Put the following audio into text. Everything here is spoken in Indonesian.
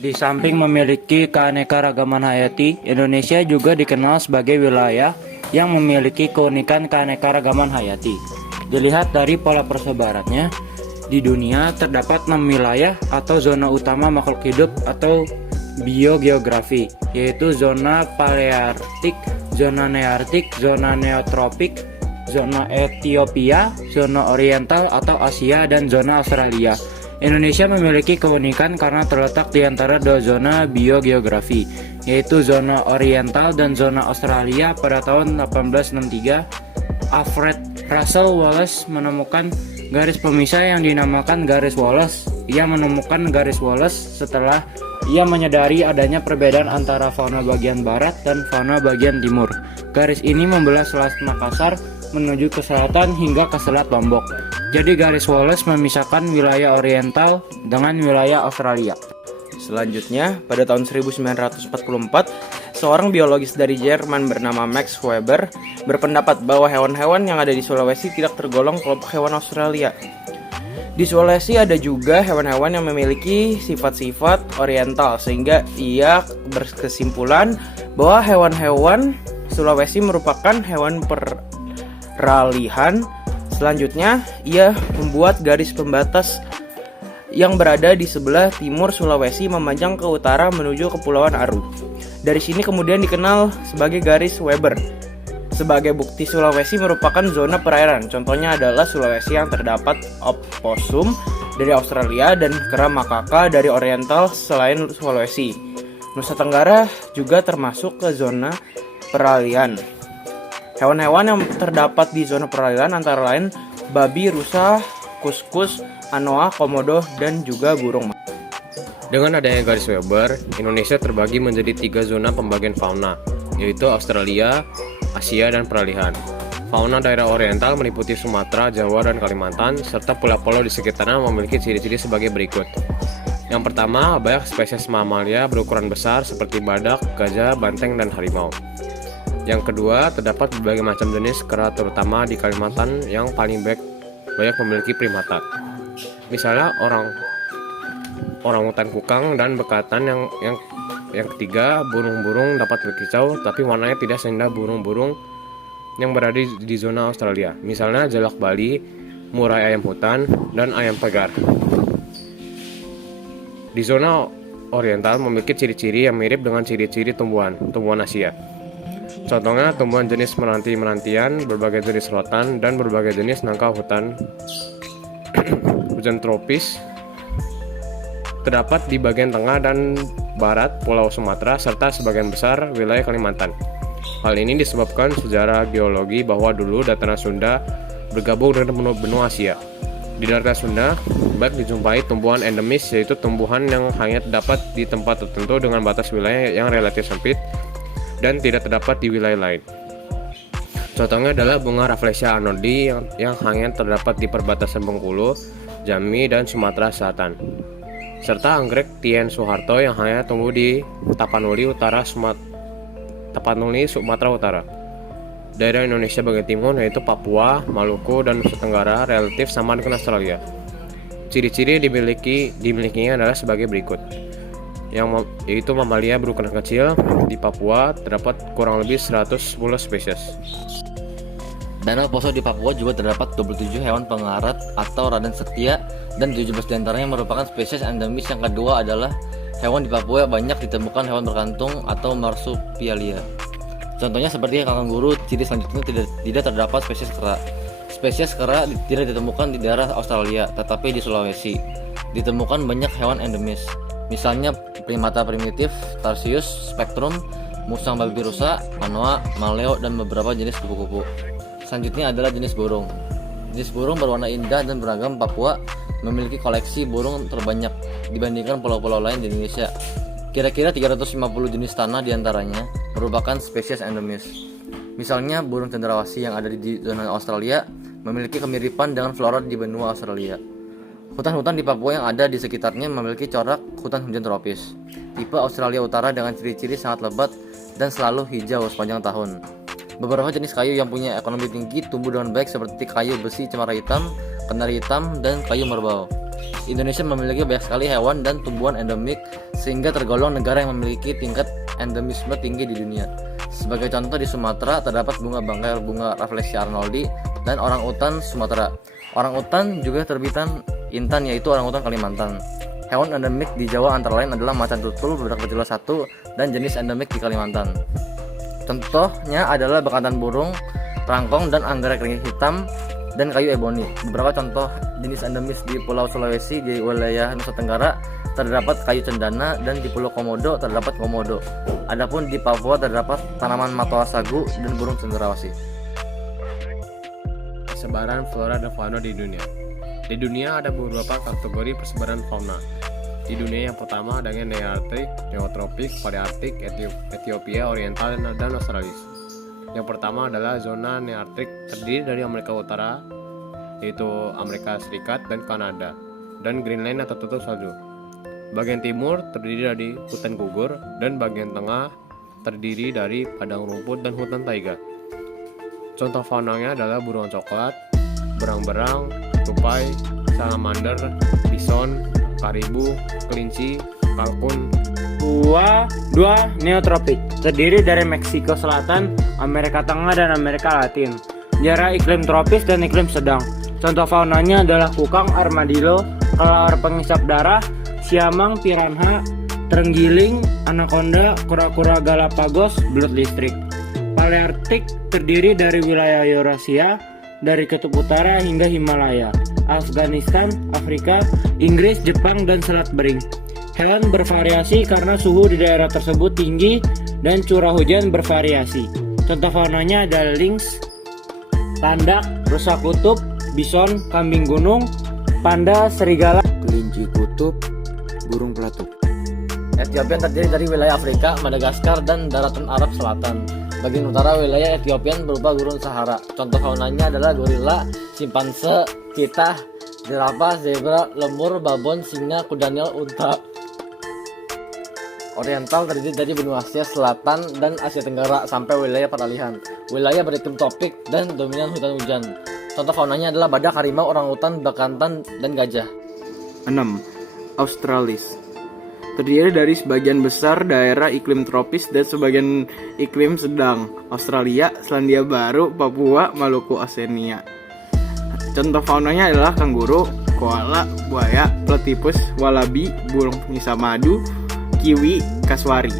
Di samping memiliki keanekaragaman hayati, Indonesia juga dikenal sebagai wilayah yang memiliki keunikan keanekaragaman hayati. Dilihat dari pola persebarannya, di dunia terdapat 6 wilayah atau zona utama makhluk hidup atau biogeografi, yaitu zona palearktik, zona nearktik, zona neotropik, zona Ethiopia, zona oriental atau Asia, dan zona Australia. Indonesia memiliki keunikan karena terletak di antara dua zona biogeografi, yaitu zona oriental dan zona Australia. Pada tahun 1863, Alfred Russel Wallace menemukan garis pemisah yang dinamakan garis Wallace. Ia menemukan garis Wallace setelah ia menyadari adanya perbedaan antara fauna bagian barat dan fauna bagian timur. Garis ini membelah Selat Makassar menuju ke selatan hingga ke Selat Lombok. Jadi garis Wallace memisahkan wilayah oriental dengan wilayah Australia. Selanjutnya, pada tahun 1944, seorang biologis dari Jerman bernama Max Weber berpendapat bahwa hewan-hewan yang ada di Sulawesi tidak tergolong kelompok hewan Australia. Di Sulawesi ada juga hewan-hewan yang memiliki sifat-sifat oriental, sehingga ia berkesimpulan bahwa hewan-hewan Sulawesi merupakan hewan peralihan. Selanjutnya, ia membuat garis pembatas yang berada di sebelah timur Sulawesi memanjang ke utara menuju Kepulauan Aru. Dari sini kemudian dikenal sebagai garis Weber. Sebagai bukti, Sulawesi merupakan zona perairan. Contohnya adalah Sulawesi yang terdapat opossum dari Australia dan kera makaka dari oriental selain Sulawesi. Nusa Tenggara juga termasuk ke zona peralihan. Hewan-hewan yang terdapat di zona perairan antara lain babi, rusa, kuskus, anoa, komodo, dan juga burung. Dengan adanya garis Weber, Indonesia terbagi menjadi 3 zona pembagian fauna, yaitu Australia, Asia, dan peralihan. Fauna daerah oriental meliputi Sumatera, Jawa, dan Kalimantan, serta pulau-pulau di sekitarnya memiliki ciri-ciri sebagai berikut. Yang pertama, banyak spesies mamalia berukuran besar seperti badak, gajah, banteng, dan harimau. Yang kedua, terdapat berbagai macam jenis kera terutama di Kalimantan yang paling banyak memiliki primata. Misalnya orangutan kukang dan bekatan. Yang ketiga, burung-burung dapat berkicau tapi warnanya tidak seindah burung-burung yang berada di zona Australia. Misalnya jalak Bali, murai ayam hutan, dan ayam pegar. Di zona oriental memiliki ciri-ciri yang mirip dengan ciri-ciri tumbuhan Asia. Contohnya tumbuhan jenis menanti-menantian, berbagai jenis rotan, dan berbagai jenis nangka hutan hujan tropis. Terdapat di bagian tengah dan barat Pulau Sumatera serta sebagian besar wilayah Kalimantan. Hal ini disebabkan sejarah geologi bahwa dulu dataran Sunda bergabung dengan benua Asia. Di dataran Sunda banyak dijumpai tumbuhan endemis, yaitu tumbuhan yang hanya terdapat di tempat tertentu dengan batas wilayah yang relatif sempit dan tidak terdapat di wilayah lain. Contohnya adalah bunga Rafflesia arnoldii yang hanya terdapat di perbatasan Bengkulu, Jambi, dan Sumatera Selatan. Serta anggrek Tien Soeharto yang hanya tumbuh di Tapanuli, Sumatera Utara. Daerah Indonesia bagian timur yaitu Papua, Maluku, dan Nusa Tenggara relatif sama dengan Australia. Ciri-ciri dimilikinya adalah sebagai berikut. Yaitu mamalia berukuran kecil. Di Papua terdapat kurang lebih 110 spesies. Danau Poso di Papua juga terdapat 27 hewan pengarat atau radan setia, dan 17 diantaranya merupakan spesies endemis. Yang kedua adalah hewan di Papua banyak ditemukan hewan berkantung atau marsupialia. Contohnya seperti kanguru. Ciri selanjutnya tidak terdapat spesies kera. Spesies kera tidak ditemukan di daerah Australia, tetapi di Sulawesi ditemukan banyak hewan endemis. Misalnya primata primitif, Tarsius spectrum, musang babi rusa, anoa, maleo, dan beberapa jenis kupu-kupu. Selanjutnya adalah jenis burung. Jenis burung berwarna indah dan beragam. Papua memiliki koleksi burung terbanyak dibandingkan pulau-pulau lain di Indonesia. Kira-kira 350 jenis tanah diantaranya merupakan spesies endemis. Misalnya burung cendrawasih yang ada di zona Australia memiliki kemiripan dengan flora di benua Australia. Hutan-hutan di Papua yang ada di sekitarnya memiliki corak hutan hujan tropis tipe Australia Utara dengan ciri-ciri sangat lebat dan selalu hijau sepanjang tahun. Beberapa jenis kayu yang punya ekonomi tinggi tumbuh dengan baik seperti kayu besi cemara hitam, kenari hitam, dan kayu merbau. Indonesia memiliki banyak sekali hewan dan tumbuhan endemik sehingga tergolong negara yang memiliki tingkat endemisme tinggi di dunia. Sebagai contoh, di Sumatera terdapat bunga bangkai bunga Rafflesia arnoldi dan orang utan Sumatera. Orang utan juga terbitan intan, yaitu orang utan Kalimantan. Hewan endemik di Jawa antara lain adalah macan tutul, bedak berjula 1, dan jenis endemik di Kalimantan. Contohnya adalah bekantan burung, rangkong, dan anggrek ringkih hitam, dan kayu eboni. Beberapa contoh jenis endemis di Pulau Sulawesi di wilayah Nusa Tenggara terdapat kayu cendana, dan di Pulau Komodo terdapat komodo. Adapun di Papua terdapat tanaman matoa sagu dan burung cendrawasih. Persebaran flora dan fauna di dunia. Di dunia ada beberapa kategori persebaran fauna. Di dunia yang pertama ada Nearktik, Neotropik, Palearktik, Ethiopia, Oriental, dan Australis. Yang pertama adalah zona Nearktik, terdiri dari Amerika Utara, yaitu Amerika Serikat dan Kanada, dan Greenland yang tertutup salju. Bagian timur terdiri dari hutan gugur, dan bagian tengah terdiri dari padang rumput dan hutan taiga. Contoh faunanya adalah burung coklat, berang-berang, tupai, salamander, bison, karibu, kelinci, kalkun. Dua neotropik, terdiri dari Meksiko Selatan, Amerika Tengah, dan Amerika Latin. Jarak iklim tropis dan iklim sedang. Contoh faunanya adalah kukang, armadillo, kelelawar pengisap darah, siamang, piranha, terenggiling, anaconda, kura-kura Galapagos, belut listrik. Palearktik terdiri dari wilayah Eurasia, dari kutub utara hingga Himalaya, Afghanistan, Afrika, Inggris, Jepang, dan Selat Bering. Hewan bervariasi karena suhu di daerah tersebut tinggi dan curah hujan bervariasi. Contoh faunanya adalah lynx, tandak, rusa kutub, bison, kambing gunung, panda, serigala, kelinci kutub, burung pelatuk. Etiopian terdiri dari wilayah Afrika, Madagaskar, dan daratan Arab Selatan. Bagian utara wilayah Etiopian berupa gurun Sahara. Contoh faunanya adalah gorila, simpanse, cheetah, jerapah, zebra, lemur, babon, singa, kuda nil, unta. Oriental terdiri dari benua Asia Selatan dan Asia Tenggara sampai wilayah peralihan. Wilayah beriklim tropik dan dominan hutan hujan. Contoh faunanya adalah badak, harimau, orangutan, bekantan, dan gajah. 6. Australis. Terdiri dari sebagian besar daerah iklim tropis dan sebagian iklim sedang. Australia, Selandia Baru, Papua, Maluku, Oseania. Contoh faunanya adalah kanguru, koala, buaya, platypus, walabi, burung pengisap madu, kiwi, kasuari.